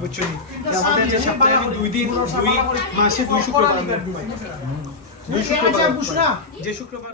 বুঝছো নি? আমাদের যে সপ্তাহে আমি 2 দিন 2 মাসে 2 শুক্রবার আমি পাই। 2 শুক্রবার যে শুক্রবার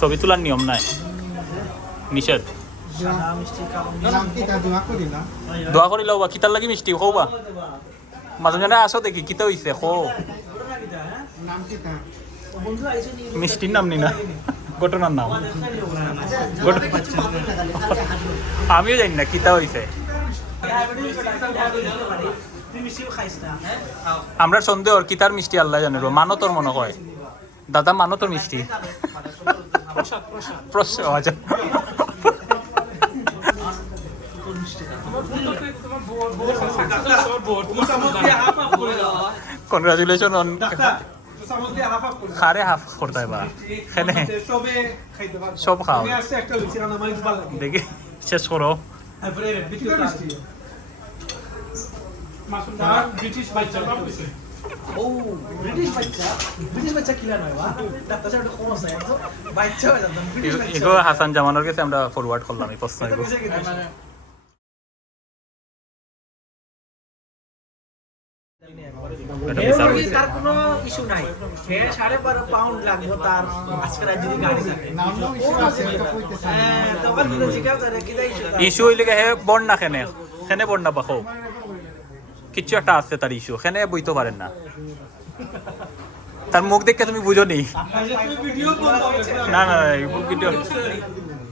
ছবি তোলার নিয়ম নাই, নিষেধ। দোয়া করি লও বা কিতার লাগি মিষ্টি খৌ বা মাজনে আসো দেখি কিতা হইছে খো মিষ্টির নাম নি না ঘটনার নাম আমিও জানি না কিতা হইছে। আমরা সন্দেহ কিতার মিষ্টি আল্লাহ জানে মানতর মনে হয় দাদা মানতর মিষ্টি আচ্ছা কনগ্রাচুলেশন অন খারে হাফ করতে বা খেনে সব খাও দেখি শেষ করো। এগুলো হাসান জামানোর কাছে আমরা ফরওয়ার্ড করলাম এই প্রশ্ন। তার কোনো ইস্যু নাই, 12.5 পাউন্ড লাগবে তার আজকে যদি গাড়ি থাকে তখন ইস্যু হইলে হে বন্যা খেনে খেনে বন্যা পাখো কিছু একটা আছে তার ইস্যু খেনে বইতে পারেন না তার মুখ দেখে তুমি বুঝো নি না না ভিডিও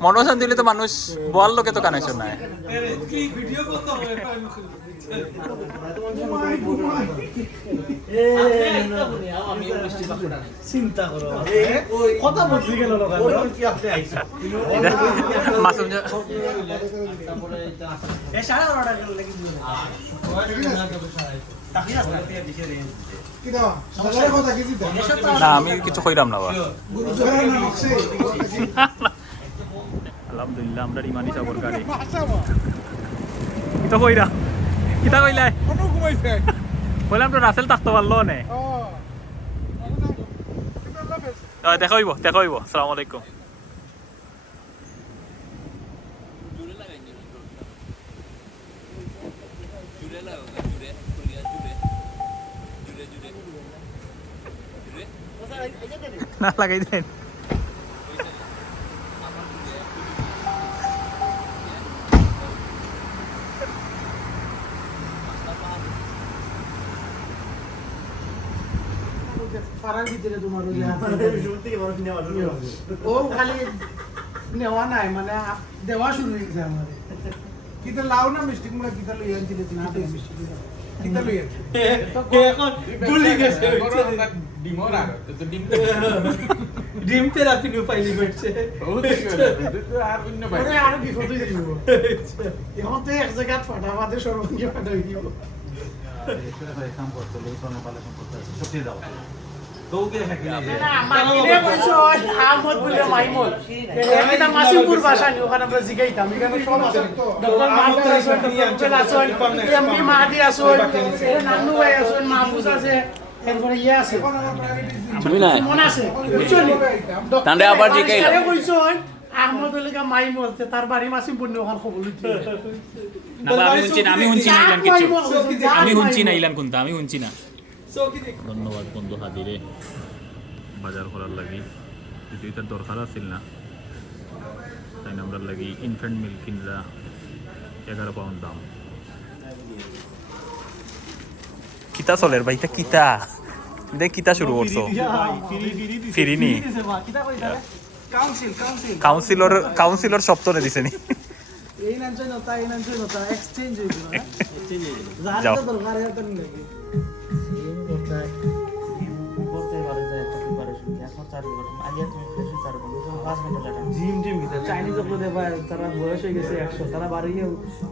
মনোসান দিলে তো মানুষ বল লোকে তো কানেকশন নাই চিন্তা করো কথা বদলে গেল না আমি কিছু কইরাম না আলহামদুলিল্লাহ আমরা ইমানি সাগর গাড়ি কিতা কইরা কিতা কইলাই বললাম তো রাসেল থাকতে পারলো নে দেখা হইব আসসালামু আলাইকুম। না লাগাই দেন পাড়ার ভিতরে তোমার ও খালি নেওয়া নাই মানে দেওয়া শুরু হয়েছে আমাদের কিতা লাও না মিষ্টি কুমড়া কিতা লই আনছিলে না মিষ্টি কিতা লই এখন গুলি গেছে ডিমর আর তো ডিম থেরাপি নো পাইলি করছে আর অন্য পাই আর বিপদ হই দিব এখন তো এক জায়গা ফাটাফাতে সর্বঙ্গে ফাটাই দিব কাম করতে লই কোন পালে সম্পর্ক আছে সত্যি দাও দৌকে থাকি না মাইনে কইছো আহমদ বলে মাইমল এটা মাসিমপুর ভাষা নি ওখানে আমরা জিগাইতাম এখানে সব আছে ডক্টর মাহমুদ আছে ডক্টর আছেন এমপি মাহাদি আছেন নান্নু ভাই আছেন মাহফুজ আছে এরপরে ইয়ে আছে তুমি না মন আছে বুঝছো নি তান্ডে আবার জিগাইলাম কইছো আহমদ বলে মাইমল তার বাড়ি মাসিমপুর নি ওখানে খবর লইতে না আমি হুনছি না ইলান কিছু আমি হুনছি না ইলান কোনটা আমি হুনছি না। ধন্যবাদ বন্ধু হাজিরে বাজার করার লাগি যদি এটার দরকার আছিল না তাই আমরা লাগি ইনফ্যান্ট মিল্ক কিনরা 11 পাউন্ড দাম কিতা চলের ভাই তা কিতা দেখ কিতা শুরু করছো ফিরিনি কাউন্সিলর সপ্তরে দিছে নি এই নাঞ্চই নতা এক্সচেঞ্জ হইছিল না যার যাও। তো দরকার এটা নিয়ে নাকি জিম টিম গিতা চাইনিজ ওগুলো দেবা তারা বয়স হয়ে গেছে 100 তারা বাড়ি গিয়ে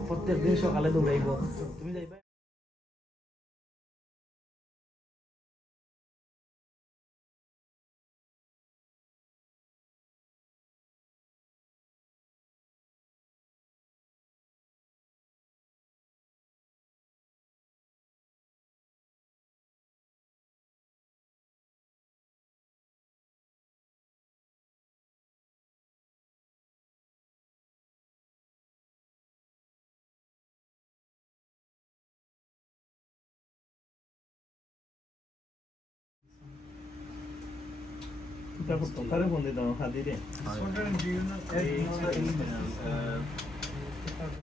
প্রত্যেকদিন সকালে দৌড়াইব তুমি যাইবা তারপর তোকারে ফোন দিতাম হাদিরে do you know